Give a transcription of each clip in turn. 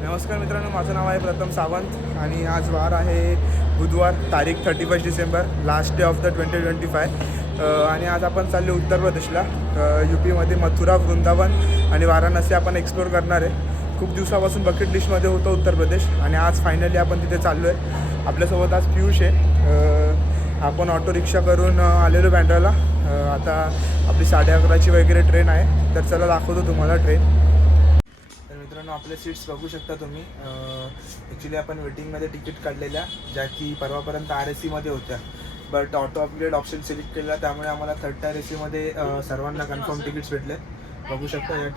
नमस्कार मित्रांनो, माझं नाव आहे प्रथम सावंत आणि आज वार आहे बुधवार, तारीख 31 December, last day of the 2025. आणि आज आपण चालले उत्तर प्रदेशला. UPमध्ये मथुरा, वृंदावन आणि वाराणसी आपण एक्सप्लोर करणार आहे. खूप दिवसापासून बकेट लिस्टमध्ये होतं उत्तर प्रदेश आणि आज फायनली आपण तिथे चाललो आहे. आपल्यासोबत आज पियुष आहे. आपण ऑटो रिक्षा करून आलेलो बँड्राला. आता आपली 11:30ची वगैरे ट्रेन आहे, तर चला दाखवतो तुम्हाला ट्रेन. तर मित्रांनो, आपले सीट्स बघू शकता तुम्ही. ॲक्च्युली आपण वेटिंगमध्ये तिकीट काढलेल्या, ज्या की परवापर्यंत RACमध्ये होत्या, but auto upgrade option select केलेला, त्यामुळे आम्हाला थर्ड RACमध्ये सर्वांना कन्फर्म तिकीट्स भेटले. बघू शकता या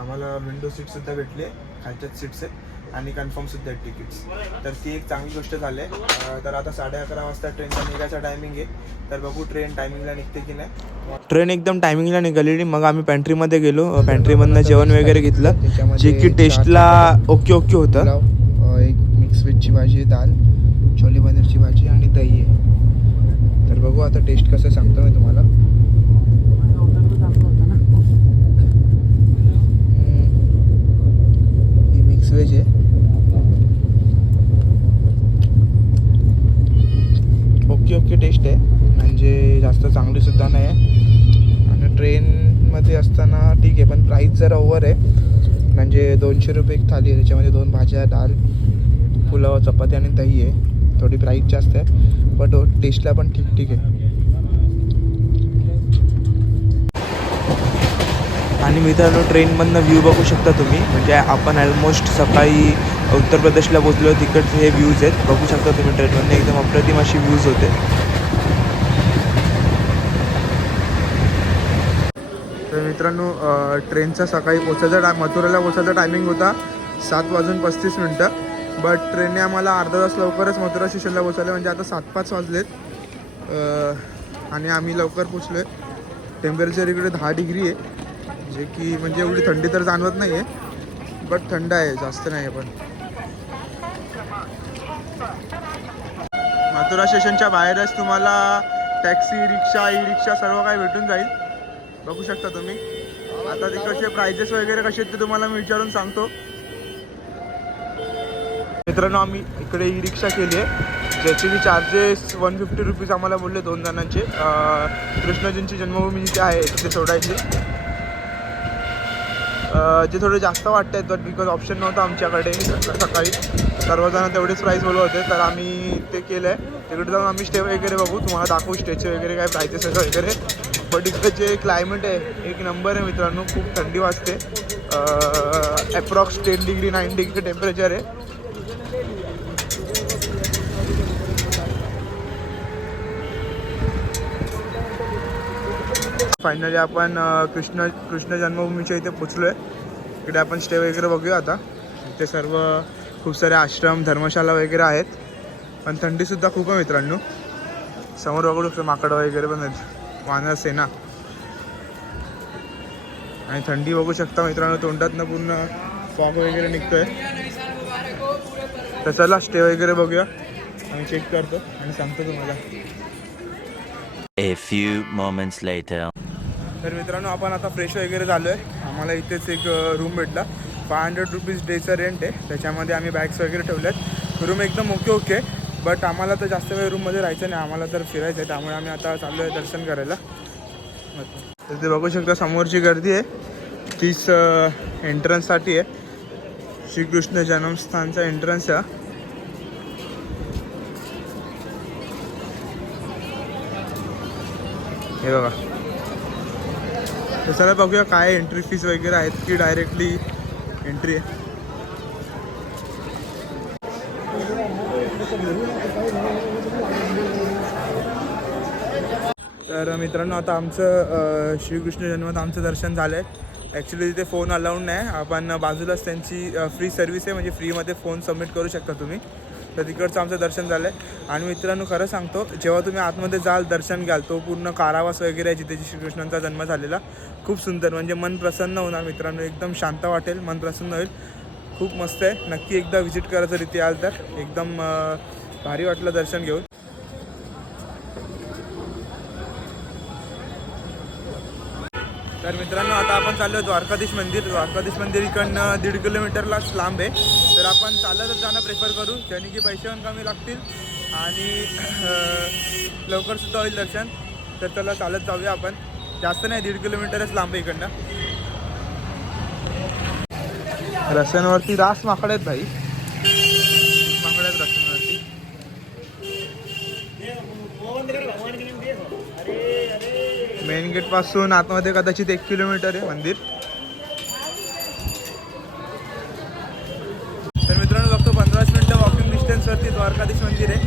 आम्हाला विंडो सीटसुद्धा भेटले, खालच्याच सीट्स आहेत आणि कन्फर्मसुद्धा आहेत तिकीट्स. तर ती एक चांगली गोष्ट झाली आहे. तर आता 11:30 वाजता ट्रेनचा निघायचा टायमिंग आहे. तर बघू ट्रेन टायमिंगला निघते की नाही. ट्रेन एकदम टायमिंगला निघालेली. मग आम्ही पॅन्ट्रीमध्ये गेलो. पॅन्ट्रीमधनं जेवण वगैरे घेतलं, जे की टेस्टला ओके होतं. एक मिक्स व्हेजची भाजी, दाल, छोले पनीरची भाजी आणि दही आहे. तर बघू आता टेस्ट कसं सांगतो मी तुम्हाला. ही मिक्स व्हेज आहे. ओके टेस्ट आहे, म्हणजे जास्त चांगलीसुद्धा नाही आहे. आणि ट्रेनमध्ये असताना ठीक आहे, पण प्राईस जरा ओव्हर आहे. म्हणजे 200 रुपये एक थाली आहे, त्याच्यामध्ये 2 भाज्या, दाल, पुलाव, चपाती आणि दही आहे. थोडी प्राईस जास्त आहे, बट टेस्टला पण ठीक आहे. आणि मित्रांनो, ट्रेनमधनं व्ह्यू बघू शकता तुम्ही. म्हणजे आपण ऑलमोस्ट सकाळी उत्तर प्रदेशला पोचलो. तिकडचे हे व्ह्यूज आहेत, बघू शकता तुम्ही. ट्रेनमधनं एकदम अप्रतिम अशी व्ह्यूज होते. तर मित्रांनो, ट्रेनचा सकाळी मथुराला पोचायचा टायमिंग होता 7:35. बट ट्रेनने आम्हाला अर्धा तास लवकरच मथुरा स्टेशनला पोचायला, म्हणजे आता 7:05 वाजलेत. आणि आम्ही लवकर पोचलो आहे. टेम्परेचर इकडे 10 डिग्री आहे, जे की म्हणजे एवढी थंडी तर जाणवत नाही आहे, बट थंड आहे, जास्त नाही आहे. पण मथुरा स्टेशनच्या बाहेरच तुम्हाला टॅक्सी, रिक्षा, ई रिक्षा सर्व काही भेटून जाईल. बघू शकता तुम्ही. आता तिकडचे प्राइजेस वगैरे कसे आहेत ते तुम्हाला मी विचारून सांगतो. मित्रांनो, आम्ही इकडे ई रिक्षा केली आहे, ज्याचे की चार्जेस 150 रुपीज आम्हाला बोलले 2 जणांचे. कृष्णजींची जन्मभूमी जिथे आहे तिथे सोडायची. जे थोडे जास्त वाटत आहेत, बट बिकॉज ऑप्शन नव्हतं आमच्याकडे सकाळी. सर्वजण तेवढेच प्राईस बोलत होते, तर आम्ही ते केलं आहे. तिकडे जाऊन आम्ही स्टे वगैरे बघू, तुम्हाला दाखवू स्टेचे वगैरे काय प्राइजेस वगैरे. बट इकडे जे क्लायमेट आहे एक नंबर आहे मित्रांनो. खूप थंडी वाजते. अप्रॉक्स 10 डिग्री 9 डिग्री टेम्परेचर आहे. फायनली आपण कृष्ण जन्मभूमीच्या इथे पोचलो आहे. इकडे आपण स्टे वगैरे बघूया आता. इथे सर्व खूप सारे आश्रम, धर्मशाला वगैरे आहेत, पण थंडीसुद्धा खूप आहे मित्रांनो. समोर बघू शकतो माकडं वगैरे पण आहेत, वानर सेना. आणि थंडी बघू शकता मित्रांनो, तोंडातनं पूर्ण फॉग वगैरे निघतोय. तर चला स्टे वगैरे बघूया. आम्ही चेक करतो आणि सांगतो तुम्हाला. A few moments later. तर मित्रांनो, आपण आता फ्रेश वगैरे झालो आहे. आम्हाला इथेच एक रूम भेटला. 500 रुपीज डेचं रेंट आहे. त्याच्यामध्ये आम्ही बॅग्स वगैरे ठेवल्यात. रूम एकदम ओके, बट आम्हाला तर जास्त वेळ रूममध्ये राहायचं नाही, आम्हाला तर फिरायचं आहे. त्यामुळे आम्ही आता चाललो आहे दर्शन करायला. तर ते बघू शकता समोरची गर्दी आहे, तीच एंट्रन्ससाठी आहे. श्रीकृष्ण जन्मस्थानचा एंट्रन्स आहे. हे बघा. तर चला बघूया काय एंट्री फीस वगैरे आहेत की डायरेक्टली एंट्री आहे. तर मित्रांनो, आता आमचं श्रीकृष्ण जन्मात आमचं दर्शन झालं आहे. ॲक्च्युली तिथे फोन अलाउड नाही. आपण बाजूलाच त्यांची फ्री सर्व्हिस आहे, म्हणजे फ्रीमध्ये फोन सबमिट करू शकता तुम्ही. तर तिकडचं आमचं दर्शन झालं आहे. आणि मित्रांनो, खरं सांगतो, जेव्हा तुम्ही आतमध्ये जाल, दर्शन घ्याल, तो पूर्ण कारावास वगैरे आहे जिथे श्रीकृष्णांचा जन्म झालेला. खूप सुंदर, म्हणजे मन प्रसन्न होणार मित्रांनो. एकदम शांत वाटेल, मन प्रसन्न होईल. खूप मस्त आहे. नक्की एकदा व्हिजिट करा जर इथे याल तर. एकदम भारी वाटलं दर्शन घेऊन. तर मित्रांनो आता आपण चाललो द्वारकाधीश मंदिर. द्वारकाधीश मंदिर इकडनं 1.5 किलोमीटरलाच लांब आहे. तर आपण चालतच जाणं प्रेफर करू, ज्याने की पैसे पण कमी लागतील आणि लवकरसुद्धा होईल दर्शन. तर त्याला चालत जाऊया आपण. जास्त नाही, 1.5 किलोमीटरच लांब आहे इकडनं. रस्त्यांवरती रास माकड आहेत भाई, माकड आहेत रस्त्यांवरती. मेन गेट पासून आतमध्ये कदाचित 1 किलोमीटर आहे मंदिर. तर मित्रांनो बघतो 15 मिनिटं वॉकिंग डिस्टन्सवरती द्वारकाधीश मंदिर आहे.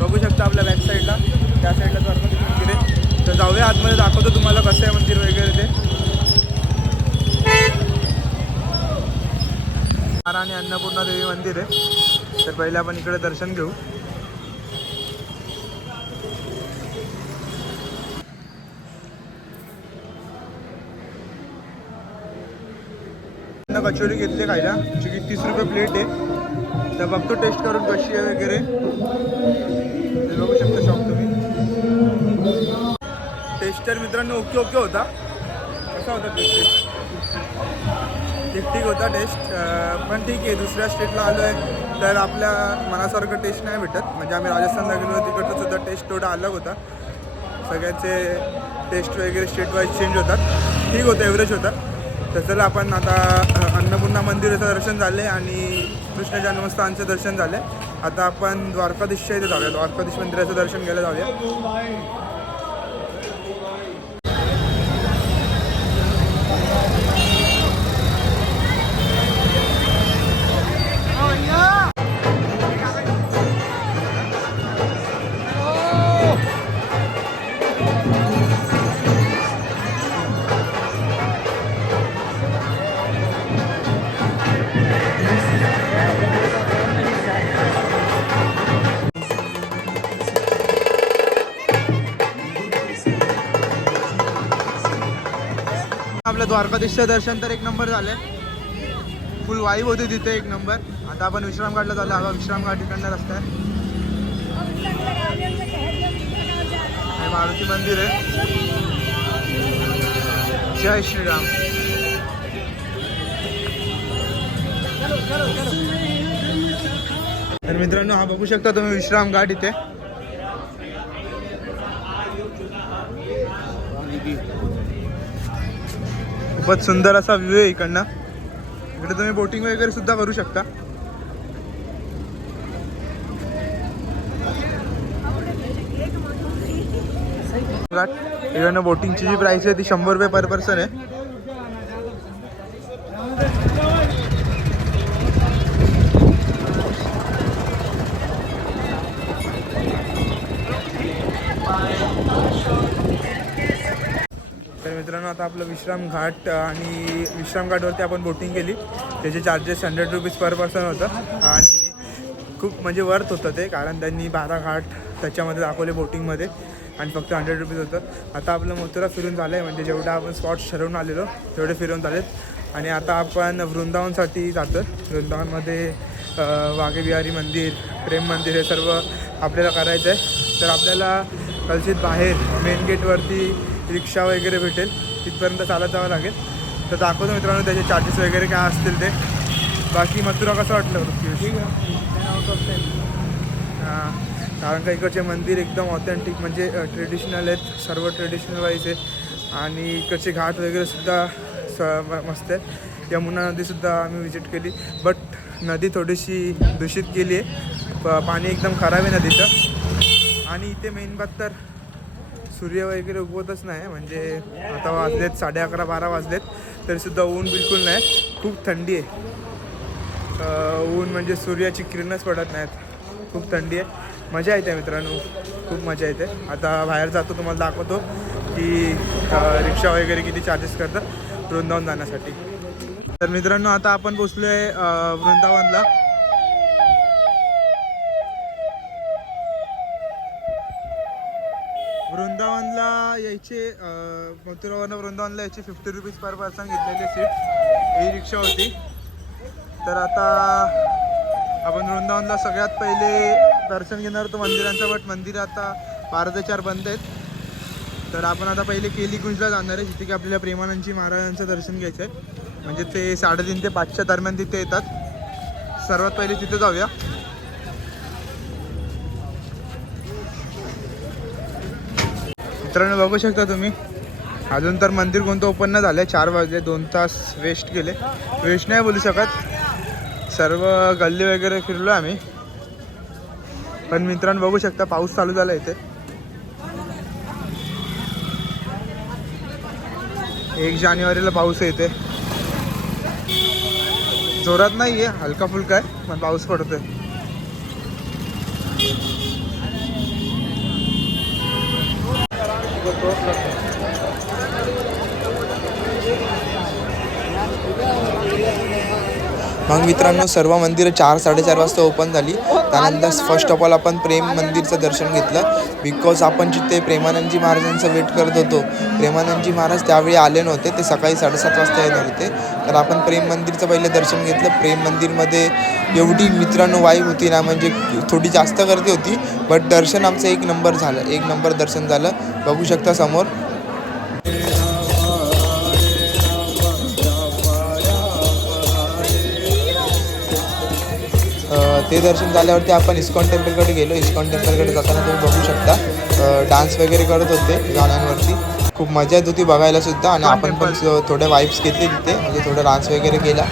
बघू शकता आपल्या बॅक साईडला, त्या साईडला द्वारकाधीश मंदिर आहे. तर जाऊया आतमध्ये, दाखवतो तुम्हाला कसं आहे मंदिर वगैरे ते. आणि अन्नपूर्णा देवी मंदिर आहे. तर पहिले आपण इकडे दर्शन घेऊ. कचोरी घेतली खायला, जी की 30 रुपये प्लेट आहे. तर बघतो टेस्ट करून कशी आहे वगैरे. बघू शकता शॉप तुम्ही. टेस्ट तर मित्रांनो ओके होता. कसा होता टेस्ट? ठीक होता टेस्ट, पण ठीक आहे. दुसऱ्या स्टेटला आलो आहे तर आपल्या मनासारखं टेस्ट नाही भेटत. म्हणजे आम्ही राजस्थानला गेलो, तिकडचं सुद्धा टेस्ट थोडा अलग होता. सगळ्यांचे टेस्ट वगैरे स्टेट वाईज चेंज होतात. ठीक होतं, ॲव्हरेज होता. तर चला आपण आता अन्नपूर्णा मंदिराचं दर्शन झाले आणि कृष्ण जन्मस्थानचं दर्शन झाले. आता आपण द्वारकाधीशच्या इथे जाऊया, द्वारकाधीश मंदिराचं दर्शन घ्यायला जाऊया. आपलं द्वारकाधीशचं दर्शन तर 1 नंबर झालं. फुल वाईब होती तिथे 1 नंबर. आता आपण विश्रामघाटला चाललो. हा विश्रामघाट इकडनं रस्ता आहे. हे मारुती मंदिर आहे. जय श्रीराम. तर मित्रांनो हा बघू शकता तुम्ही विश्रामघाट इथे. खूपच सुंदर असा व्ह्यू आहे इकडनं. इकडे तुम्ही बोटिंग वगैरे सुद्धा करू शकता. इकडनं बोटिंगची जी प्राइस आहे ती 100 रुपये पर पर्सन आहे. तर मित्रांनो आता आपलं विश्रामघाट आणि विश्रामघाटवरती आपण बोटिंग केली. त्याचे चार्जेस 100 रुपीज पर पर्सन होतं आणि खूप म्हणजे वर्थ होतं ते, कारण त्यांनी 12 घाट त्याच्यामध्ये दाखवले बोटिंगमध्ये आणि फक्त 100 रुपीज होतं. आता आपलं मथुरा फिरून झालं आहे, म्हणजे जेवढं आपण स्पॉट्स ठरवून आलेलो तेवढे फिरून झालेत आणि आता आपण वृंदावनसाठी जातो. वृंदावनमध्ये वाघेबिहारी मंदिर, प्रेम मंदिर हे सर्व आपल्याला करायचं आहे. तर आपल्याला कलशीत बाहेर मेन गेटवरती रिक्षा वगैरे भेटेल, तिथपर्यंत चालत जावं लागेल. तर दाखवतो मित्रांनो त्याचे चार्जेस वगैरे काय असतील ते. बाकी मथुरा कसं वाटलं ठीक आहे. हां, कारण का इकडचे मंदिर एकदम ऑथेंटिक म्हणजे ट्रेडिशनल आहेत, सर्व ट्रेडिशनल वाईज आहे आणि इकडचे घाट वगैरे सुद्धा मस्त आहेत. यमुना नदीसुद्धा आम्ही विजिट केली, बट नदी थोडीशी दूषित केली आहे. पाणी एकदम खराब आहे नदीचं. आणि इथे मेन बात तर सूर्य वगैरे उगवतच नाही. म्हणजे आता वाजलेत 11:30-12 वाजलेत तरीसुद्धा ऊन बिलकुल नाही. खूप थंडी आहे. ऊन म्हणजे सूर्याची किरणच पडत नाहीत. खूप थंडी आहे. मजा येते मित्रांनो, खूप मजा येते. आता बाहेर जातो, तुम्हाला दाखवतो की रिक्षा वगैरे किती चार्जेस करतात वृंदावन जाण्यासाठी. तर मित्रांनो आता आपण पोचलो आहे वृंदावनला. वृंदावनला यायचे मथुरावरनं वृंदावनला यायचे 50 रुपीज पर पर्सन घेतलेली सीट ही रिक्षा होती. तर आता आपण वृंदावनला सगळ्यात पहिले दर्शन घेणार होतो मंदिरांचं, बट मंदिर आता 12 ते 4 बंद आहेत. तर आपण आता पहिले केली गुंजला जाणार आहे, जिथे की आपल्याला प्रेमानंदजी महाराजांचं दर्शन घ्यायचं आहे. म्हणजे ते 3:30 ते 5च्या दरम्यान तिथे येतात. सर्वात पहिले तिथे जाऊया. मित्रांनो बघू शकता तुम्ही, अजून तर मंदिर कोणतं ओपन नाही झालं आहे. 4 वाजले, 2 तास वेस्ट गेले. वेस्ट नाही बोलू शकत, सर्व गल्ली वगैरे फिरलो आम्ही. पण मित्रांनो बघू शकता पाऊस चालू झाला इथे. 1 जानेवारीला पाऊस येते. जोरात नाही आहे, हलका फुलका आहे, पण पाऊस पडतोय. मग मित्रांनो सर्व मंदिरं 4-4:30 वाजता ओपन झाली. त्यानंतर फर्स्ट ऑफ ऑल आपण प्रेम मंदिरचं दर्शन घेतलं. बिकॉज आपण जिथे प्रेमानंदजी महाराजांचं वेट करत होतो, प्रेमानंदजी महाराज त्यावेळी आले नव्हते, ते सकाळी 7:30 वाजता येणार होते. तर आपण प्रेम मंदिरचं पहिले दर्शन घेतलं. प्रेम मंदिरमध्ये एवढी मित्रांनो वाईब होती ना, म्हणजे थोडी जास्त गर्दी होती, बट दर्शन आमचं 1 नंबर झालं. 1 नंबर दर्शन झालं. बघू शकता समोर. ते दर्शन झाल्यावरती आपण इस्कॉन टेम्पलकडे गेलो. इस्कॉन टेम्पलकडे जाताना तुम्ही बघू शकता डान्स वगैरे करत होते गाण्यांवरती. खूप मजा येत होती बघायला सुद्धा. आणि आपण पण थोड्या वाईब्स घेतले तिथे, म्हणजे थोडा डान्स वगैरे केला.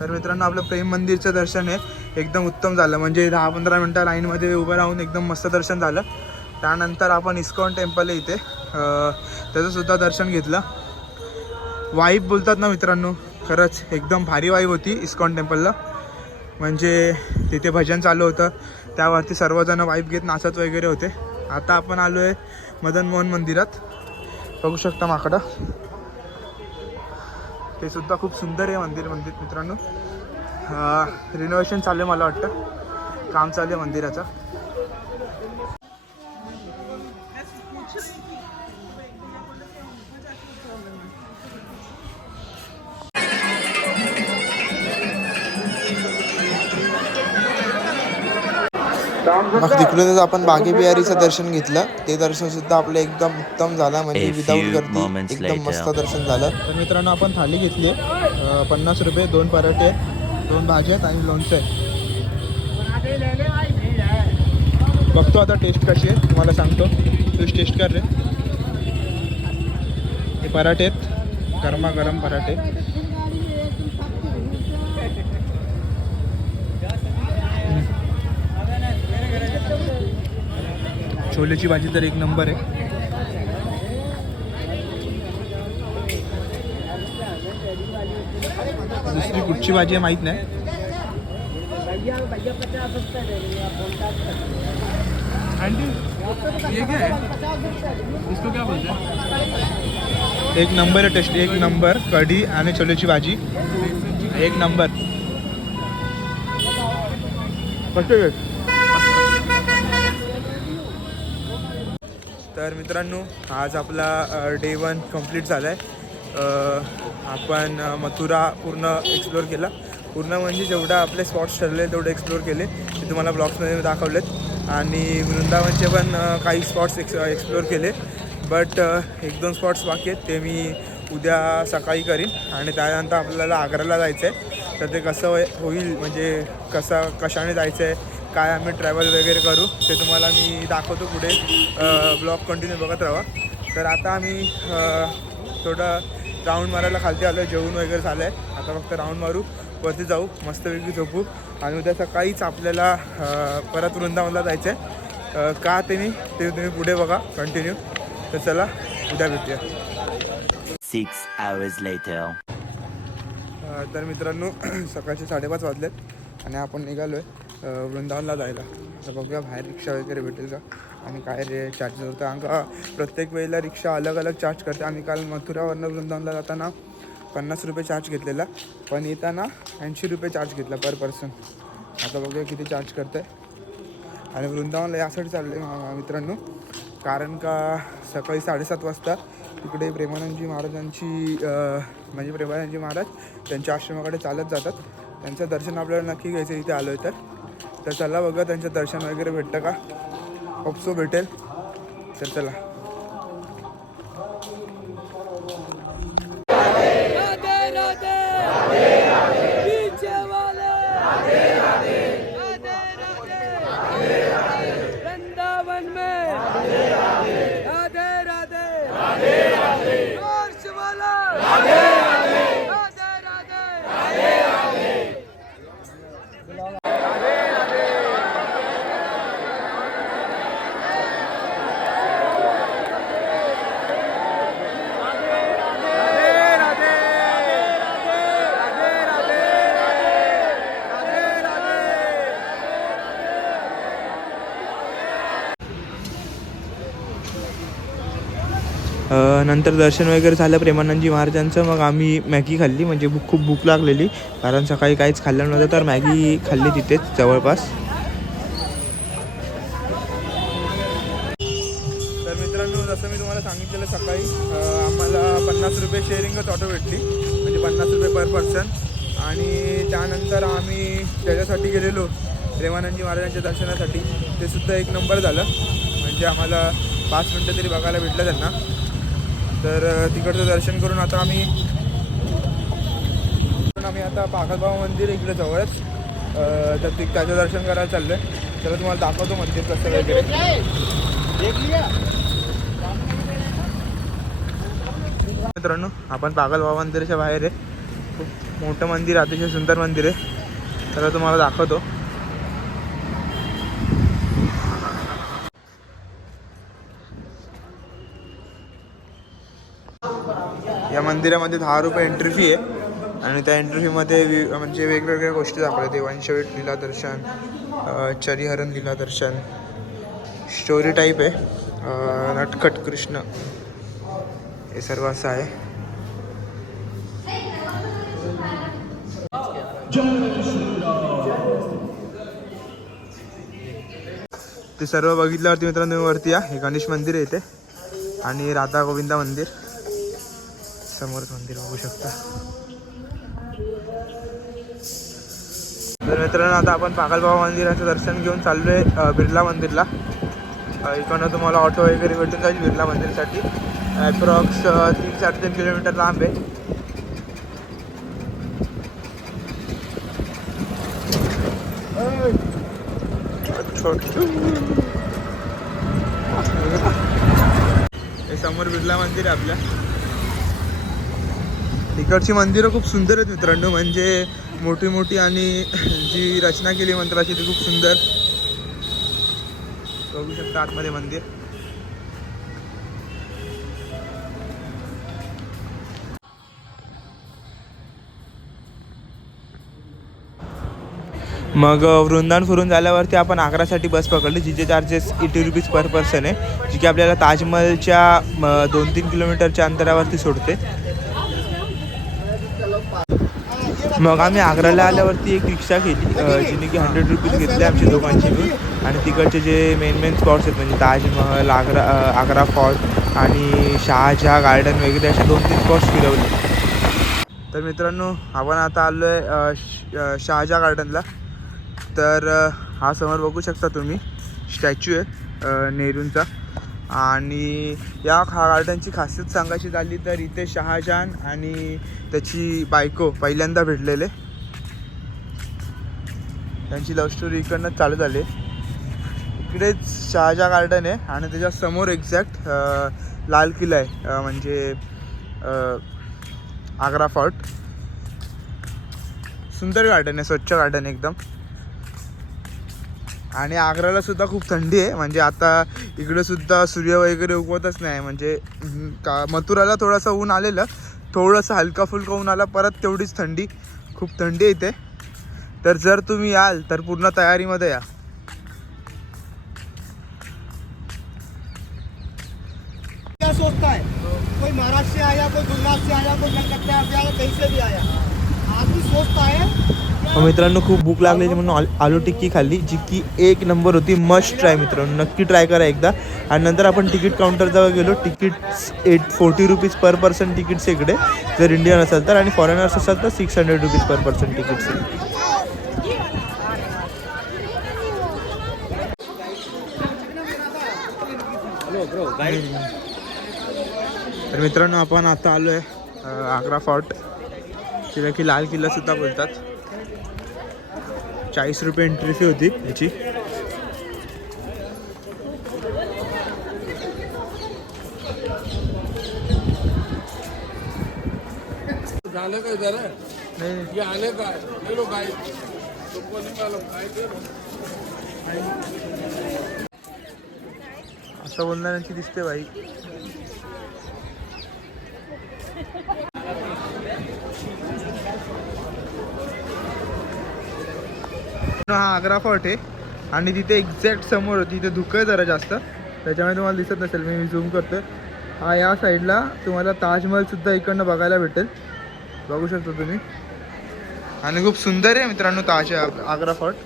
तर मित्रांनो आपलं प्रेम मंदिरचं दर्शन आहे एकदम उत्तम झालं. म्हणजे 10-15 मिनटं लाईनमध्ये उभं राहून एकदम मस्त दर्शन झालं. त्यानंतर आपण इस्कॉन टेम्पल आहे इथे, त्याचंसुद्धा दर्शन घेतलं. वाईब बोलतात ना मित्रांनो, खरंच एकदम भारी वाईब होती इस्कॉन टेम्पलला. म्हणजे तिथे भजन चालू होतं, त्यावरती सर्वजण वाईब घेत नाचत वगैरे होते. आता आपण आलो आहे मदन मोहन मंदिरात. बघू शकता माकडं, ते सुद्धा खूप सुंदर आहे मंदिर मित्रांनो. रिनोव्हेशन चालू आहे, मला वाटतं काम चालू आहे मंदिराचं. मग तिकडूनच आपण बागे बिहारीचं दर्शन घेतलं. ते दर्शन सुद्धा आपलं एकदम उत्तम झालं, म्हणजे विदाऊट गर्दी एकदम मस्त दर्शन झालं. तर मित्रांनो आपण थाली घेतली आहे 50 रुपये. 2 पराठे, 2 भाज्या आहेत आणि लोणचं आहे. बघतो आता टेस्ट कशी आहे तुम्हाला सांगतो. तूच टेस्ट कर रे. हे पराठे आहेत, गरमागरम पराठे. छोलेची भाजी तर 1 नंबर आहे. दुसरी कुठची भाजी आहे माहीत नाही. एक नंबर आहे टेस्ट, 1 नंबर. कढी आणि छोलेची भाजी 1 नंबर. तर मित्रांनो आज आपला डे 1 कंप्लीट झाला आहे. आपण मथुरा पूर्ण एक्सप्लोअर केला. पूर्ण म्हणजे जेवढा आपले स्पॉट्स ठरले तेवढे एक्सप्लोअर केले, ते तुम्हाला ब्लॉग्समध्ये दाखवलेत. आणि वृंदावनचे पण काही स्पॉट्स एक्सप्लोअर केले. बट 1-2 स्पॉट्स बाकी आहेत, ते मी उद्या सकाळी करीन. आणि त्यानंतर आपल्याला आग्र्याला जायचं आहे. तर ते कसं होईल, म्हणजे कशाने जायचं आहे, काय आम्ही ट्रॅव्हल वगैरे करू, ते तुम्हाला मी दाखवतो पुढे. ब्लॉग कंटिन्यू बघत राहा. तर आता आम्ही थोडं राऊंड मारायला खालती आलो आहे. जेवण वगैरे झालं आहे, आता फक्त राऊंड मारू. वरती जाऊ, मस्तपैकी झोपू आणि उद्या सकाळीच आपल्याला परत वृंदावनला जायचं आहे. का ते तुम्ही पुढे बघा कंटिन्यू. तर चला उद्या भेटूया. 6 hours later. तर मित्रांनो सकाळचे 5:30 वाजलेत आणि आपण निघालो आहे वृंदावनला जायला. तर बघूया बाहेर रिक्षा वगैरे भेटेल का आणि काय चार्जेस होतं. कारण प्रत्येक वेळेला रिक्षा अलग अलग चार्ज करते. आम्ही काल मथुरावरनं वृंदावनला जाताना 50 रुपये चार्ज घेतलेला, पण येताना 80 रुपये चार्ज घेतला पर पर्सन. आता बघूया किती चार्ज करतं आहे. आणि वृंदावनला यासाठी चाललं आहे मित्रांनो, कारण का सकाळी 7:30 वाजता तिकडे प्रेमानंदजी महाराजांची म्हणजे प्रेमानंदजी महाराज त्यांच्या आश्रमाकडे चालत जातात. त्यांचं दर्शन आपल्याला नक्की घ्यायचं इथे आलो आहे तर चला बघा त्यांचं दर्शन वगैरे भेटतं का. होपसो भेटेल. तर चला. नंतर दर्शन वगैरे झालं प्रेमानंदजी महाराजांचं. मग आम्ही मॅगी खाल्ली, म्हणजे खूप भूक लागलेली कारण सकाळी काहीच खाल्लं नव्हतं. तर मॅगी खाल्ली तिथेच जवळपास. तर मित्रांनो जसं मी तुम्हाला सांगितलेलं सकाळी आम्हाला 50 रुपये शेअरिंगच ऑटो भेटली, म्हणजे 50 रुपये पर पर्सन. आणि त्यानंतर आम्ही त्याच्यासाठी गेलेलो प्रेमानंदजी महाराजांच्या दर्शनासाठी. ते सुद्धा एक नंबर झालं, म्हणजे आम्हाला 5 मिनटं तरी बघायला भेटलं त्यांना. तर तिकडचं दर्शन करून आता आम्ही आता पागलबाबा मंदिर इकडे जवळच, तर त्याचं दर्शन करायला चाललं आहे. तर तुम्हाला दाखवतो मंदिर कसं वगैरे. मित्रांनो आपण पागलबाबा मंदिराच्या बाहेर आहे. खूप मोठं मंदिर, अतिशय सुंदर मंदिर आहे. तर तुम्हाला दाखवतो. या मंदिरामध्ये 10 रुपये एंट्री फी आहे आणि त्या एंट्री फीमध्ये म्हणजे वेगवेगळ्या गोष्टी दाखवल्या. देवांशवेट लीला दर्शन, चरिहरण लीला दर्शन, स्टोरी टाईप आहे, नटखट कृष्ण, हे सर्व असं आहे. ते सर्व बघितल्यावरती मित्रांनो वरती या. हे गणेश मंदिर आहे इथे आणि राधा गोविंदा मंदिर समोर मंदिर बघू शकता. तर मित्रांनो आता आपण पागलबाबा मंदिराचं दर्शन घेऊन चाललो आहे बिर्ला मंदिरला. इकडनं तुम्हाला ऑटो वगैरे भेटून जाईल बिर्ला मंदिरसाठी. ॲप्रॉक्स 3-3.5 किलोमीटर लांब आहे. हे समोर बिर्ला मंदिर आहे आपल्या. इकडची मंदिरं खूप सुंदर आहेत मित्रांनो, म्हणजे मोठी मोठी आणि जी रचना केली मंदिराची ती खूप सुंदर. बघू शकता आतमध्ये मंदिर. मग वृंदावन फिरून झाल्यावरती आपण आग्रासाठी बस पकडली, जिचे चार्जेस 80 रुपीज पर पर्सन आहे, जी की आपल्याला ताजमहलच्या 2-3 किलोमीटरच्या अंतरावरती सोडते. मग आम्ही आग्र्याला आल्यावरती एक रिक्षा केली, जिने की 100 रुपीज घेतले आमची दोघांची मिळून. आणि तिकडचे जे मेन स्पॉट्स आहेत म्हणजे ताजमहल, आग्रा फोर्ट आणि शहाजहा गार्डन वगैरे असे 2-3 स्पॉट्स फिरवले. तर मित्रांनो आपण आता आलो आहे शहाजहा गार्डनला. तर हा समोर बघू शकता तुम्ही स्टॅच्यू आहे नेहरूंचा. आणि या गार्डनची खासियत सांगायची झाली तर इथे शहाजहान आणि त्याची बायको पहिल्यांदा भेटलेले. त्यांची लव्ह स्टोरी इकडनंच चालू झाली. इकडेच शहाजहा गार्डन आहे आणि त्याच्या समोर एक्झॅक्ट लाल किल्ला आहे, म्हणजे आग्रा फोर्ट. सुंदर गार्डन आहे, स्वच्छ गार्डन एकदम. आणि आग्र्याला सुद्धा खूप थंडी आहे, म्हणजे आता इकडे सुद्धा सूर्य वगैरे उगवतच नाही. म्हणजे का मथुराला थोडंसं ऊन आलेलं, थोडंसं हलका फुलका ऊन आला, परत तेवढीच थंडी. खूप थंडी आहे इथे. तर जर तुम्ही याल तर पूर्ण तयारीमध्ये या. क्या सोचता है? कोई महाराष्ट्र से आया, कोई गुजरात से आया, कोई कलकत्ता से आया, कहीं से भी आया, आदमी सोचता है. मित्रांनो खूप भूक लागलेली म्हणून आलू टिक्की खाल्ली, जी की एक नंबर होती. मस्ट ट्राय मित्रांनो, नक्की ट्राय करा एकदा. आणि नंतर आपण तिकीट काउंटरजवळ गेलो. Tickets 840 rupees per person tickets इकडे, जर इंडियन असेल तर. आणि फॉरेनर्स असेल तर 600 रुपीज पर पर्सन तिकीट्स. तर मित्रांनो आपण आता आलो आहे आग्रा फोर्ट, तिला की लाल किल्ला सुद्धा बोलतात. 40 रुपये एंट्री फी होती याची. जाने का इधर है, नाही ये आने का है. ले लो गाइड, तुमको निकालो गाइड दे लो. असं बोलणाऱ्यांची दिसते बाई. हा आग्रा फोर्ट आहे आणि तिथे एक्झॅक्ट समोर होती. तिथे धुकं आहे जरा जास्त, त्याच्यामुळे तुम्हाला दिसत नसेल. मी झूम करतो. हा या साईडला तुम्हाला ताजमहल सुद्धा इकडनं बघायला भेटेल, बघू शकता तुम्ही. आणि खूप सुंदर आहे मित्रांनो आग्रा फोर्ट.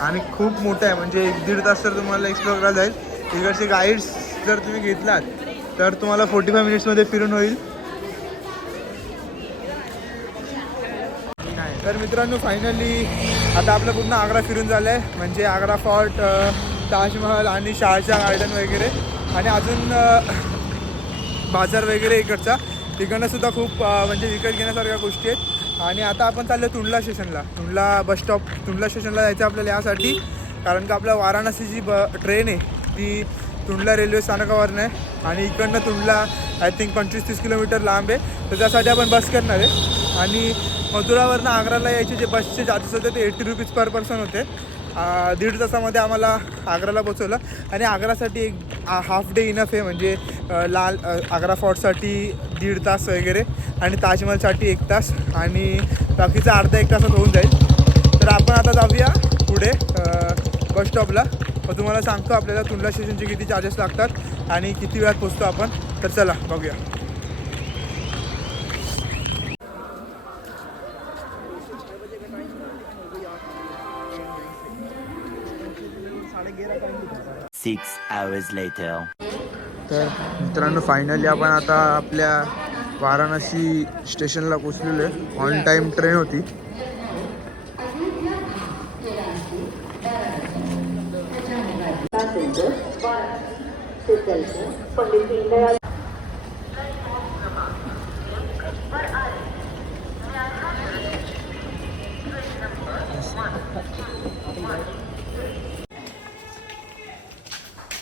आणि खूप मोठं आहे, म्हणजे 1-1.5 तास तर तुम्हाला एक्सप्लोर करायला जाईल. इकडचे गाईड्स जर तुम्ही घेतलात तर तुम्हाला 45 मिनिट्समध्ये फिरून होईल. तर मित्रांनो फायनली आता आपलं पूर्ण आग्रा फिरून झालं आहे. म्हणजे आग्रा फोर्ट, ताजमहल आणि शहाजहां गार्डन वगैरे, आणि अजून बाजार वगैरे इकडचा. तिकडनं सुद्धा खूप म्हणजे विकत घेण्यासारख्या गोष्टी आहेत. आणि आता आपण चाललो तुंडला स्टेशनला. तुंडला बस स्टॉप, तुंडला स्टेशनला जायचं आपल्याला यासाठी, कारण का आपल्या वाराणसीची ट्रेन आहे ती तुंडला रेल्वे स्थानकावरनं आहे. आणि इकडनं तुंडला आय थिंक 25-30 किलोमीटर लांब आहे. तर त्यासाठी आपण बस करणार आहे. आणि मथुरावरनं आग्राला यायचे जे बसचे चार्जेस होते ते 80 रुपीज पर पर्सन होते. 1.5 तासामध्ये आम्हाला आग्राला पोचवलं. आणि आग्रासाठी एक हाफ डे इनफ आहे, म्हणजे लाल आग्रा फोर्टसाठी 1.5 तास वगैरे, आणि ताजमहलसाठी 1 तास, आणि बाकीचा अर्धा 1 तासात होऊन जाईल. तर आपण आता जाऊया पुढे बस स्टॉपला. मग तुम्हाला सांगतो आपल्याला तुंडला स्टेशनचे किती चार्जेस लागतात आणि किती वेळात पोचतो आपण. तर चला बघूया. Six hours later. तर मित्रांनो फायनली आपण आता आपल्या वाराणसी स्टेशनला पोचलेलो आहे. ऑन टाईम ट्रेन होती.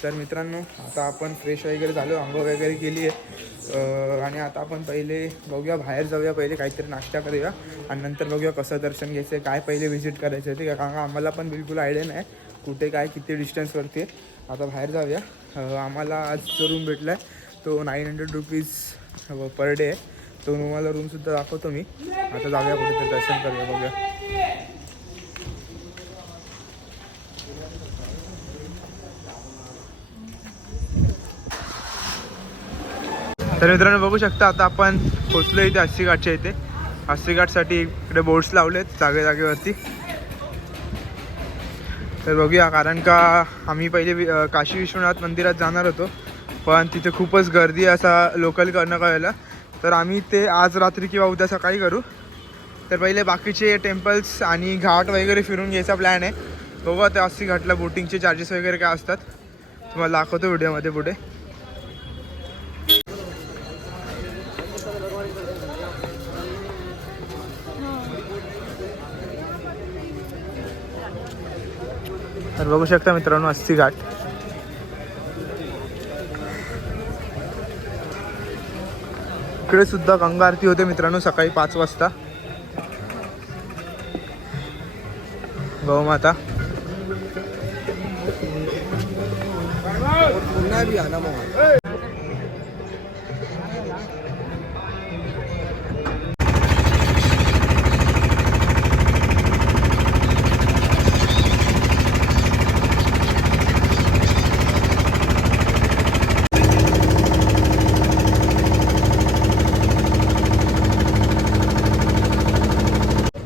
तर मित्रांनो आता आपण फ्रेश वगैरे झालो, आंघोळ वगैरे केली आहे. आणि आता आपण पहिले बघूया, बाहेर जाऊया, पहिले काहीतरी नाश्ता करूया आणि नंतर बघूया कसं दर्शन घ्यायचं आहे, काय पहिले व्हिजिट करायचं आहे. ठीक आहे, कारण आम्हाला पण बिलकुल आयडिया नाही कुठे काय किती डिस्टन्सवरती आहे. आता बाहेर जाऊया. आम्हाला आज जो रूम भेटला आहे तो 900 रुपीज पर डे आहे. तो तुम्हाला रूमसुद्धा दाखवतो मी. आता जाऊया कुठेतरी दर्शन करूया, बघूया. तर मित्रांनो बघू शकता आता आपण पोचलो इथे अस्सी घाटच्या इथे. अस्सी घाटसाठी इकडे बोर्ड्स लावलेत जागेवरती. तर बघूया, कारण का आम्ही पहिले काशी विश्वनाथ मंदिरात जाणार होतो, पण तिथे खूपच गर्दी असा लोकल करणं कळलं. तर आम्ही ते आज रात्री किंवा उद्या सकाळी करू. तर पहिले बाकीचे टेम्पल्स आणि घाट वगैरे फिरून घ्यायचा प्लॅन आहे. बघूया ते अस्सी घाटला बोटिंगचे चार्जेस वगैरे काय असतात तुम्हाला दाखवतो व्हिडिओमध्ये पुढे. तर बघू शकता मित्रांनो अस्सी घाट. इकडे सुद्धा गंगा आरती होते मित्रांनो सकाळी 5 वाजता. गौमाता.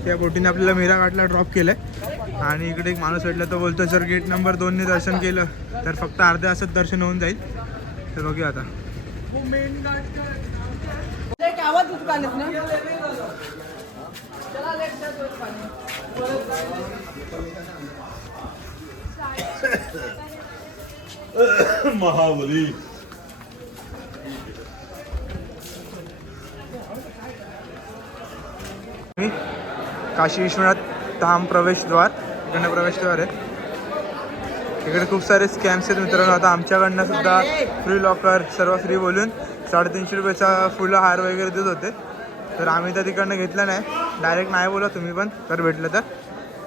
त्या बोटीने आपल्याला मीरा घाटला ड्रॉप केलंय आणि इकडे एक माणूस भेटला तो बोलतो जर गेट नंबर 2ने दर्शन केलं तर फक्त अर्ध्या तासात दर्शन होऊन जाईल. तर बघूया आता. महाबली काशी विश्वनाथ धाम प्रवेशद्वार, इकडनं प्रवेशद्वार आहे. इकडे खूप सारे स्कॅम्स आहेत मित्रांनो. आता आमच्याकडनं सुद्धा फ्री लॉकर सर्व फ्री बोलून 350 रुपयाचा फुलं हार वगैरे देत होते. तर आम्ही तर तिकडनं घेतलं नाही. डायरेक्ट नाही बोला तुम्ही पण तर भेटलं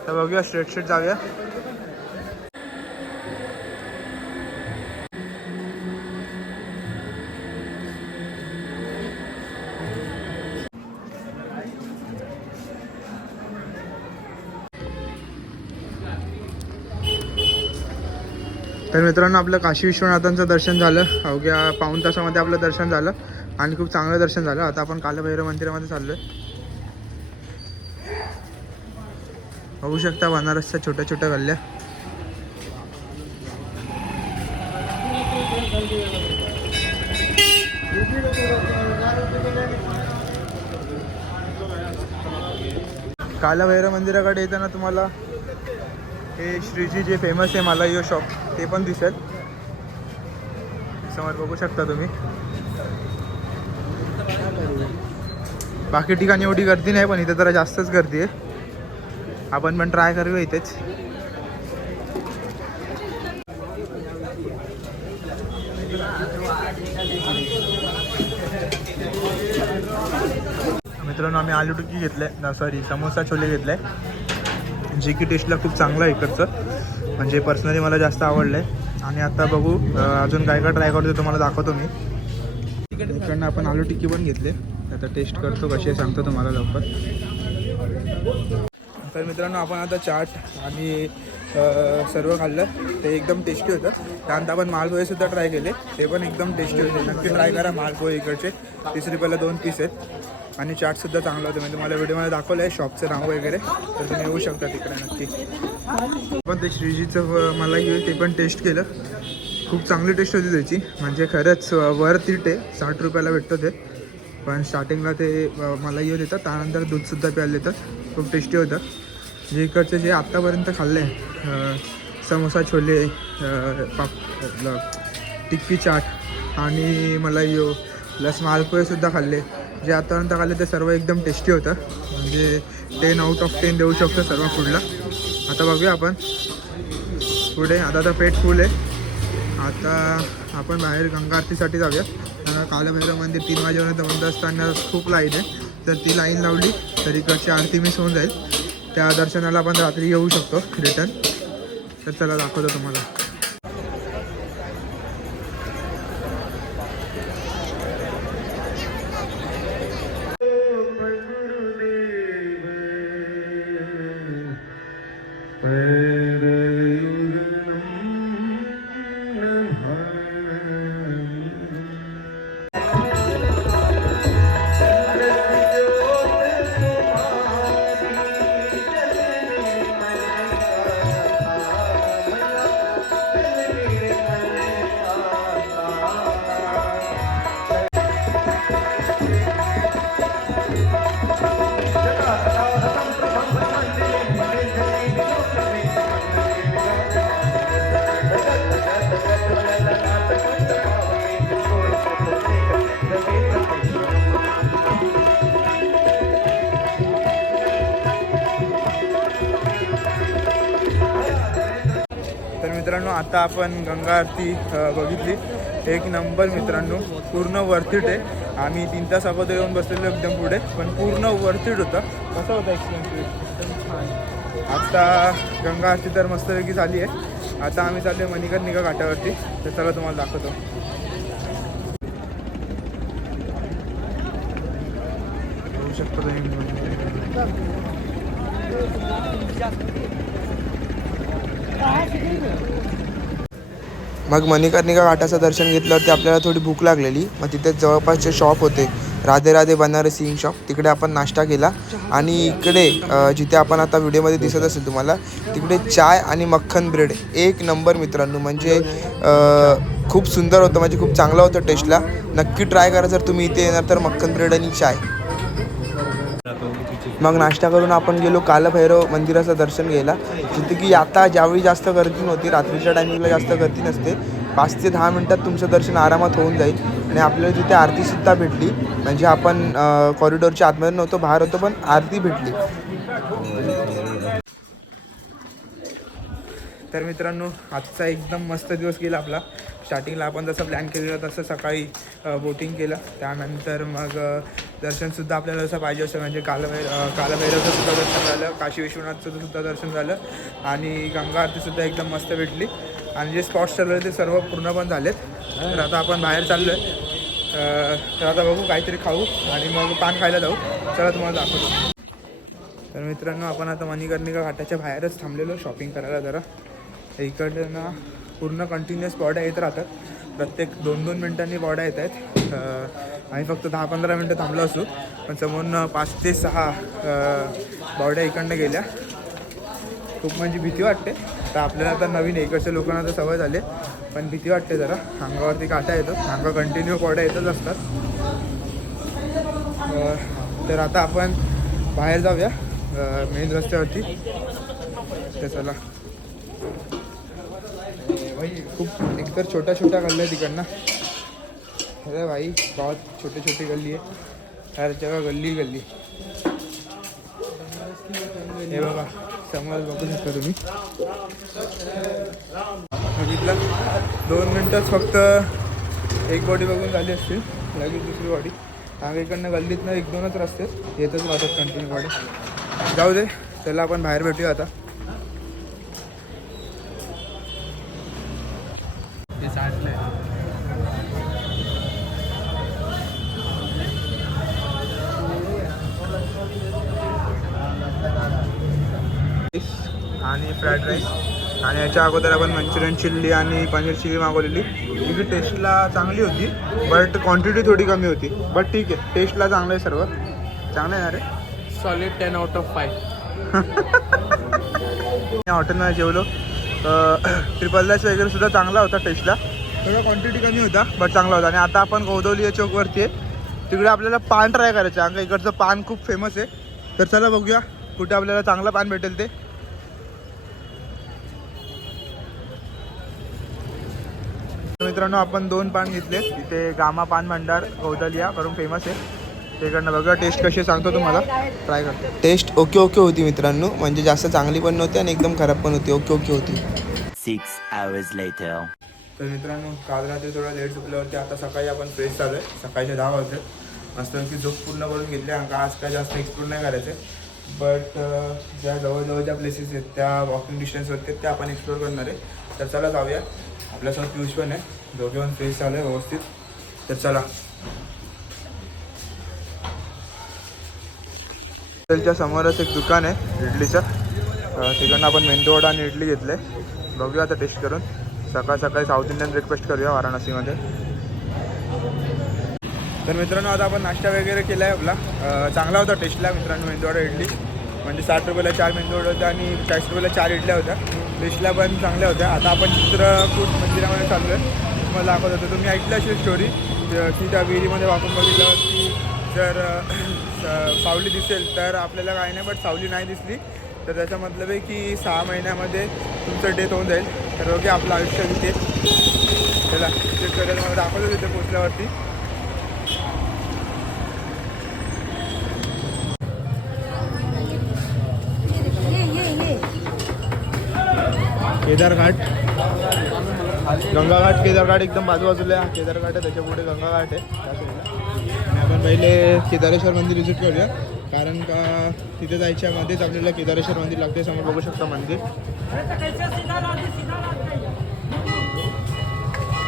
तर बघूया स्ट्रेट जाऊया. तर मित्रांनो आपलं काशी विश्वनाथांचं दर्शन झालं. अवघ्या पाऊण तासामध्ये आपलं दर्शन झालं आणि खूप चांगलं दर्शन झालं. आता आपण कालभैरव मंदिरामध्ये चाललो आहे. बघू शकता बनारसच्या छोट्या छोट्या गल्ल्या. कालभैरव मंदिराकडे येताना तुम्हाला हे श्रीजी जे फेमस आहे मलाई शॉप ते पण दिसेल समोर. बघू शकता तुम्ही. बाकी ठिकाणी एवढी गर्दी नाही पण इथे जरा जास्तच गर्दी आहे. आपण पण ट्राय करूया इथेच. मित्रांनो आम्ही आलू टिक्की घेतलंय, सॉरी समोसा छोले घेतलाय, जे की टेस्टला खूप चांगलं आहे इकडचं. म्हणजे पर्सनली मला जास्त आवडलं आहे. आणि आता बघू अजून काय काय ट्राय करतो तुम्हाला दाखवतो मी. इकडनं आपण आलू टिक्की पण घेतले. आता टेस्ट करतो कशी सांगतो तुम्हाला लवकर. तर मित्रांनो आपण आता चाट आणि सर्व खाल्लं ते एकदम टेस्टी होतं. त्यानंतर आपण मालपोहेसुद्धा ट्राय केले ते पण एकदम टेस्टी होते. नक्की ट्राय करा मालपोहे इकडचे. 30 रुपयाला 2 पीस आहेत. आणि चाटसुद्धा चांगलं होतं. म्हणजे तुम्हाला व्हिडिओमध्ये दाखवलं आहे शॉपचं नाव वगैरे. तर तुम्ही येऊ शकता तिकडे नक्की. पण ते श्रीजीचं मला घेऊन ते पण टेस्ट केलं. खूप चांगली टेस्ट होती त्याची. म्हणजे खरंच वर्थ इट आहे. 60 रुपयाला भेटतं ते. पण स्टार्टिंगला ते मला येऊन देतात, त्यानंतर दूधसुद्धा प्यायला देतात. खूप टेस्टी होतं. जे इकडचे जे आत्तापर्यंत खाल्ले समोसा छोले, टिक्की चाट आणि मलाई प्लस मालपोहेसुद्धा खाल्ले. जे आतापर्यंत खाल्ले ते सर्व एकदम टेस्टी होतं. म्हणजे 10 आउट ऑफ 10 देऊ शकतो सर्व फूडला. आता बघूया आपण पुढे. आता तर पेट फुल आहे. आता आपण बाहेर गंगा आरतीसाठी जाऊया. कालभैरव मंदिर 3 वाजेपर्यंत बंद असताना खूप लाईन आहे. तर ती लाईन लावली तर इकडची आरती मिस होऊन जाईल. त्या दर्शनाला आपण रात्री येऊ शकतो रिटर्न. तर चला दाखवतो तुम्हाला. मित्रांनो आता आपण गंगा आरती बघितली. एक नंबर मित्रांनो, पूर्ण वर्थीट आहे. आम्ही 3 तास अगोदर येऊन बसलेलो एकदम पुढे, पण पूर्ण वर्थीट होतं. कसं होतं एक्सपिरियन्स? एकदम छान. आता गंगा आरती तर मस्तपैकी झाली आहे. आता आम्ही चाललो आहे मणिकर्णिका घाटावरती. तर चला तुम्हाला दाखवतो. बघू शकता मग मणिकर्णिका घाटाचं दर्शन घेतल्यावरती आपल्याला थोडी भूक लागलेली. मग तिथे जवळपासचे शॉप होते, राधे राधे बनारसी सिंग शॉप. तिकडे आपण नाश्ता केला. आणि इकडे जिथे आपण आता व्हिडिओमध्ये दिसत असेल तुम्हाला, तिकडे चाय आणि मक्खन ब्रेड एक नंबर मित्रांनो. म्हणजे खूप सुंदर होतं, म्हणजे खूप चांगलं होतं टेस्टला. नक्की ट्राय करा जर तुम्ही इथे येणार तर. मक्खन ब्रेड आणि चाय. मग नाश्ता करून आपण गेलो कालभैरव मंदिराचं दर्शन घ्यायला, जिथे की आता ज्यावेळी जास्त गर्दी नव्हती. रात्रीच्या टायमिंगला जास्त गर्दी नसते. 5 ते 10 मिनटात तुमचं दर्शन आरामात होऊन जाईल. आणि आपल्याला तिथे आरतीसुद्धा भेटली. म्हणजे आपण कॉरिडॉरच्या आतमध्ये नव्हतो, बाहेर होतो, पण आरती भेटली. तर मित्रांनो, आजचा एकदम मस्त दिवस गेला आपला. स्टार्टिंगला आपण जसं प्लॅन केलेलं तसं सकाळी बोटिंग केलं. त्यानंतर मग दर्शनसुद्धा आपल्याला जसं पाहिजे असं, म्हणजे कालभैरवचं सुद्धा दर्शन झालं, काशी विश्वनाथचं सुद्धा दर्शन झालं आणि गंगा आरतीसुद्धा एकदम मस्त भेटली. आणि जे स्पॉट्स ठरवले ते सर्व पूर्ण पण झालेत. तर आता आपण बाहेर चाललो आहे. तर आता बघू, काहीतरी खाऊ आणि मग पान खायला जाऊ. चला तुम्हाला दाखवतो. तर मित्रांनो, आपण आता मणिकर्णिका घाटाच्या बाहेरच थांबलेलो शॉपिंग करायला जरा. इकडं ना पूर्ण कंटिन्युअस बॉड्या येत राहतात. प्रत्येक 2-2 मिनटांनी बॉड्या येत आहेत. आम्ही फक्त 10-15 मिनटं थांबलो असू, पण समोरून 5 ते 6 बॉड्या इकडनं गेल्या. खूप म्हणजे भीती वाटते. आता आपल्याला तर नवीन इकडच्या लोकांना तर सवय झाली, पण भीती वाटते जरा. अंगावरती काटा येतो. अंगा कंटिन्यू बॉड्या येतच असतात. तर आता आपण बाहेर जाऊया मेन रस्त्यावरती. तर चला. खूप एकतर छोट्या छोट्या गल्ल्या आहेत तिकडनं. अरे भाई, बहुत छोटी छोटी गल्ली आहे. हर जगह गल्ली गल्ली. हे बघा, समोर बघू शकता तुम्ही. बघितलं, 2 मिनटंच फक्त एक बॉडी बघून झाली असतील, लगेच दुसरी बॉडी. आम्ही इकडनं गल्लीतनं 1-2च रस्ते येतच राहतात कंटिन्यू बॉडी. जाऊ दे, चला आपण बाहेर भेटूया आता. आणि फ्राईड राईस. आणि याच्या अगोदर आपण मंचुरियन चिल्ली आणि पनीर चिल्ली मागवलेली. तिची टेस्टला चांगली होती, बट क्वांटिटी थोडी कमी होती. बट ठीक आहे, टेस्टला चांगलं आहे सर्व. चांगलं आहे ना रे? Solid 10 out of 5. या हॉटेलमध्ये जेवलो. ट्रिपल राईस वगैरे सुद्धा चांगला होता टेस्टला. थोडा क्वांटिटी कमी होता, बट चांगला होता. आणि आता आपण गौदवली या चौकवरती आहे. तिकडे आपल्याला पान ट्राय करायचं आहे. इकडचं पान खूप फेमस आहे. तर चला बघूया कुठे आपल्याला चांगलं पान भेटेल ते. मित्रांनो, आपण 2 पान घेतले. तिथे गामा पान भंडार गौदलिया करून फेमस आहे. तिकडनं बघा टेस्ट कशी सांगतो तुम्हाला, ट्राय करतो. टेस्ट ओके होती मित्रांनो. म्हणजे जास्त चांगली पण नव्हती आणि एकदम खराब पण होती. ओके होती. 6 hours later. तर मित्रांनो, काल रात्री थोडा लेट झोपल्यावरती आता सकाळी आपण फ्रेश झालो आहे. सकाळचे 10 वाजले. मस्त की झोप पूर्ण करून घेतली. आज काय जास्त एक्सप्लोर नाही करायचं, बट ज्या जवळजवळच्या प्लेसेस आहेत त्या वॉकिंग डिस्टन्सवरती आहेत त्या आपण एक्सप्लोर करणार आहे. तर चला जाऊया. आपल्यासोबत पियुष पण आहे. दोघे पण फ्रेश झालं आहे व्यवस्थित. तर चला. हॉटेलच्या समोरच एक दुकान आहे इडलीचं. तिकडनं आपण मेंदू वडा आणि इडली घेतले. बघूया आता टेस्ट करून. सकाळी साऊथ इंडियन ब्रेकफास्ट करूया वाराणसीमध्ये. तर मित्रांनो, आता आपण नाश्ता वगैरे केला आहे आपला. चांगला होता टेस्टला मित्रांनो मेंदूवडा इडली. म्हणजे 60 रुपयाला 4 मेंदूवडे होत्या आणि 40 रुपयाला 4 इडल्या होत्या. टेस्टला पण चांगल्या होत्या. आता आपण चित्रकूट मंदिरामध्ये चाललो आहे. तुम्हाला दाखवत होतो. तुम्ही ऐकलं असेल स्टोरी की त्या विहिरीमध्ये वाकून बघितलं की जर सावली दिसेल तर आपल्याला काही नाही, बट सावली नाही दिसली तर त्याचा मतलब आहे की 6 महिन्यामध्ये तुमचं डेथ होऊन जाईल. तर ओके, आपलं आयुष्य तिथे त्याला चेक करायला मला दाखवलं तिथे पोचल्यावरती. केदारघाट, गंगाघाट, केदारघाट एकदम बाजूबाजूला आहे. केदारघाट आहे, त्याच्या पुढे गंगाघाट आहे. आणि आपण पहिले केदारेश्वर मंदिर व्हिजिट करूया. कारण का तिथे जायच्या मध्येच आपल्याला केदारेश्वर मंदिर लागते. समोर बघू शकता मंदिर.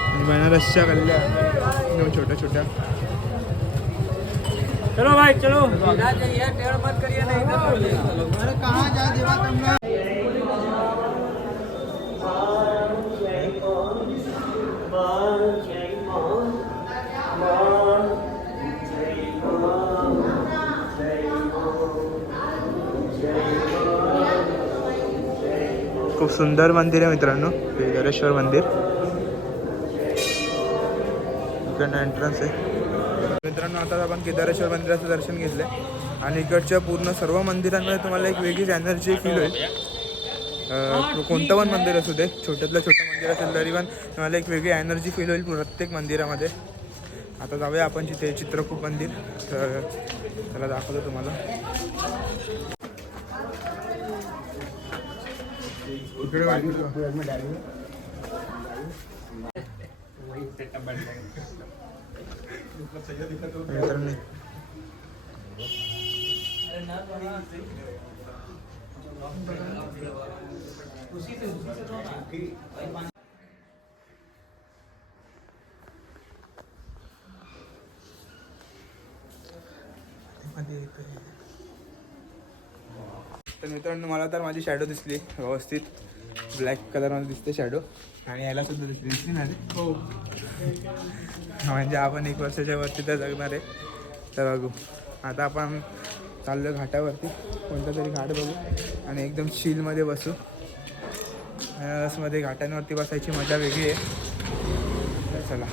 आणि बनारसच्या गल्ल्या एकदम छोट्या छोट्या. चलो भाई चलो. अरे कहाँ जा देवा तुमने. खूप सुंदर मंदिर आहे मित्रांनो, केदारेश्वर मंदिर. इकडनं एंट्रन्स आहे मित्रांनो. आता आपण केदारेश्वर मंदिराचं दर्शन घेतलं आणि इकडच्या पूर्ण सर्व मंदिरांमध्ये तुम्हाला एक वेगळीच एनर्जी फील होईल. कोणतं पण मंदिर असू दे, छोट्यातलं छोटं मंदिर असेल तरी पण तुम्हाला एक वेगळी एनर्जी फील होईल प्रत्येक मंदिरामध्ये. आता जाऊया आपण जिथे चित्रकूट मंदिर, तर त्याला दाखवतो तुम्हाला. मित्रांनो तर मित्रांनो मला तर माझी शॅडो दिसली व्यवस्थित, ब्लॅक कलरमध्ये दिसते शॅडो. आणि याला सुद्धा दिसली ना रे. हो म्हणजे आपण 1 वर्षाच्या वरती तर जगणार आहे. तर बघू आता आपण चाललो घाटावरती, कोणता तरी घाट बघू आणि एकदम चिलमध्ये बसू. मध्ये घाटांवरती बसायची मजा वेगळी आहे. तर चला.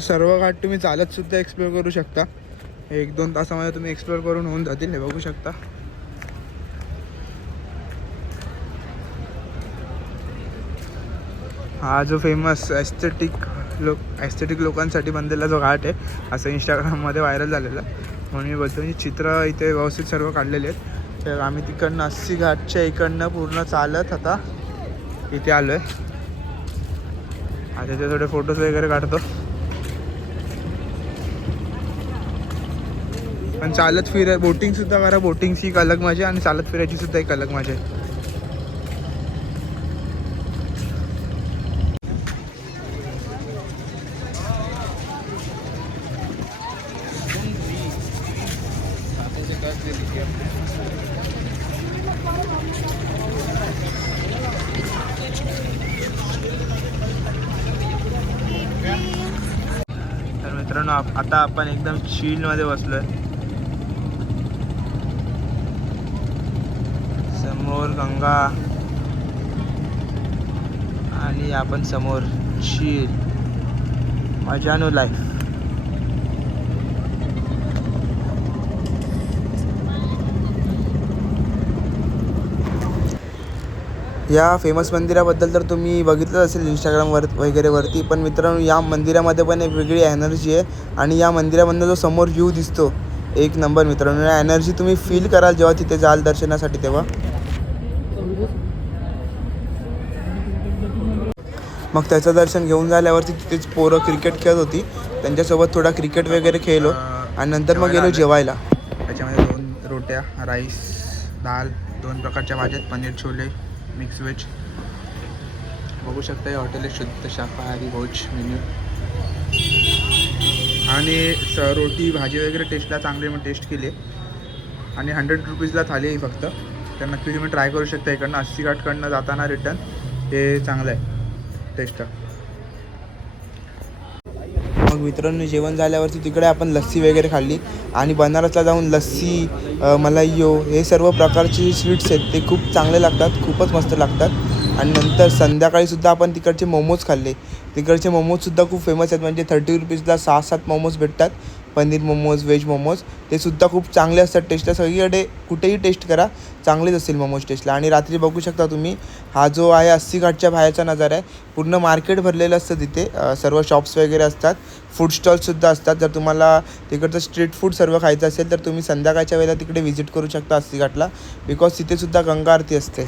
सर्व घाट तुम्ही चालत सुद्धा एक्सप्लोर करू शकता. 1-2 तासामध्ये तुम्ही एक्सप्लोर करून होऊन जातील. हे बघू शकता. हा जो फेमस ॲस्थेटिक लोकांसाठी बनलेला जो घाट आहे, असं इंस्टाग्राममध्ये व्हायरल झालेला. म्हणून मी बोलतो म्हणजे चित्र इथे व्यवस्थित सर्व काढलेले आहेत. तर आम्ही तिकडनं 80 घाटच्या इकडनं पूर्ण चालत आता इथे आलो आहे. आता ते थोडे फोटोज वगैरे काढतो. पण चालत बोटिंग सुद्धा करा. बोटिंगची एक अलग मजा आणि चालत फिरायची सुद्धा एक अलग मजा आहे. तर मित्रांनो आता आपण एकदम चिलमध्ये बसलोय. समोर गंगा आणि आपण समोर चिल, मजानो लाईफ. या फेमस मंदिराबद्दल तर तुम्ही बघितलंच असेल इंस्टाग्रामवर वगैरेवरती. पण मित्रांनो या मंदिरामध्ये पण एक वेगळी एनर्जी आहे. आणि या मंदिरामधनं जो समोर व्ह्यू दिसतो एक नंबर मित्रांनो. या एनर्जी तुम्ही फील कराल जेव्हा तिथे जाल दर्शनासाठी तेव्हा. मग त्याचं दर्शन घेऊन झाल्यावरती तिथेच पोरं क्रिकेट खेळत होती. त्यांच्यासोबत थोडा क्रिकेट वगैरे खेळलो आणि नंतर मग गेलो जेवायला. त्याच्यामध्ये 2 रोट्या, राईस, दाल, 2 प्रकारच्या भाज्या, पनीर छोले, मिक्स व्हेज. बघू शकता हे हॉटेल आहे शुद्ध शाकाहारी भोज मेन्यू. आणि रोटी भाजी वगैरे टेस्टला चांगली मग टेस्ट केली. आणि 100 रुपीजला थाली आहे फक्त. तर नक्की तुम्ही ट्राय करू शकता. इकडनं 80 घाटकडनं जाताना रिटर्न हे चांगलं आहे टेस्ट. मग मित्रांनो जेवण झाल्यावरती तिकडे आपण लस्सी वगैरे खाल्ली. आणि बनारसला जाऊन लस्सी, मलाईयो हे सर्व प्रकारचे स्वीट्स आहेत ते खूप चांगले लागतात, खूपच मस्त लागतात. आणि नंतर संध्याकाळीसुद्धा आपण तिकडचे मोमोज खाल्ले. तिकडचे मोमोजसुद्धा खूप फेमस आहेत. म्हणजे 30 रुपीजला 6-7 मोमोज भेटतात. पनीर मोमोज, व्हेज मोमोज, ते सुद्धा खूप चांगले असतात टेस्टला. सगळीकडे कुठेही टेस्ट करा, चांगलेच असतील मोमोज टेस्टला. आणि रात्री बघू शकता तुम्ही, हा जो आहे 80 घाटच्या बाहेरचा नजारा आहे. पूर्ण मार्केट भरलेलं असतं तिथे, सर्व शॉप्स वगैरे असतात, फूड स्टॉल्ससुद्धा असतात. जर तुम्हाला तिकडचं स्ट्रीट फूड सर्व खायचं असेल तर तुम्ही संध्याकाळच्या वेळेला तिकडे व्हिजिट करू शकता 80 घाटला, बिकॉज तिथेसुद्धा गंगा आरती असते.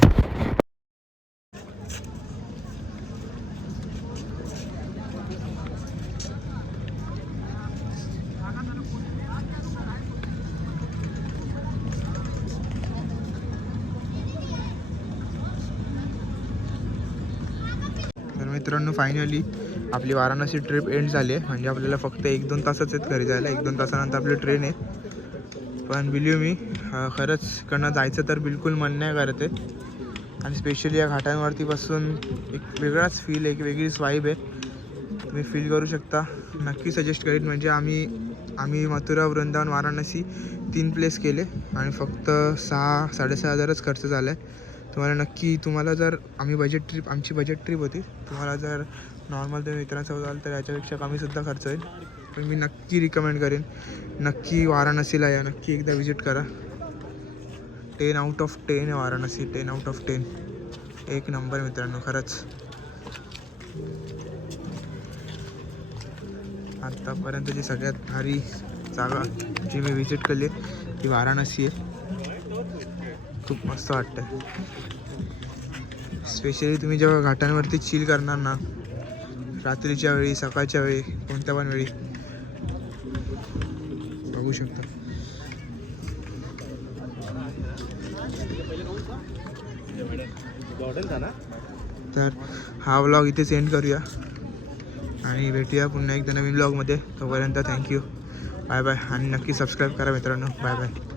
तर मित्रांनो, फायनली आपली वाराणसी ट्रिप एंड झाली आहे. म्हणजे आपल्याला फक्त 1-2 तासच आहेत घरी जायला. 1-2 तासानंतर आपली ट्रेन आहे. पण बिलीव मी, खरंच इकडनं जायचं तर बिलकुल मन नाही करत आहे. आणि स्पेशली या घाटांवरती बसून एक वेगळाच फील आहे, एक वेगळीच वाईब आहे, तुम्ही फील करू शकता. नक्की सजेस्ट करीन. म्हणजे आम्ही मथुरा, वृंदावन, वाराणसी 3 प्लेस केले आणि फक्त 6-6.5 हजारच खर्च झाला आहे. तुम्हाला जर आमची बजेट ट्रिप होती, तुम्हाला जर नॉर्मल तुम्ही मित्रांसोबत आलं तर याच्यापेक्षा कमीसुद्धा खर्च होईल. पण मी नक्की रिकमेंड करेन, नक्की वाराणसीला या, नक्की एकदा विजिट करा. 10 out of 10 आहे वाराणसी, 10 out of 10. एक नंबर मित्रांनो, खरंच. आत्तापर्यंतची सगळ्यात भारी जागा जी मी विजिट केली ती वाराणसी आहे. खूप मस्त वाटतं. स्पेशली तुम्ही जेव्हा घाटांवरती चिल करणार ना, रात्रीच्या वेळी, सकाळच्या वेळी, कोणत्या पण वेळी, बघू शकता. तर हा व्लॉग इथे सेंड करूया आणि भेटूया पुन्हा एकदा नवीन व्लॉगमध्ये. तोपर्यंत थँक्यू, बाय बाय. आणि नक्की सबस्क्राईब करा मित्रांनो. Bye bye.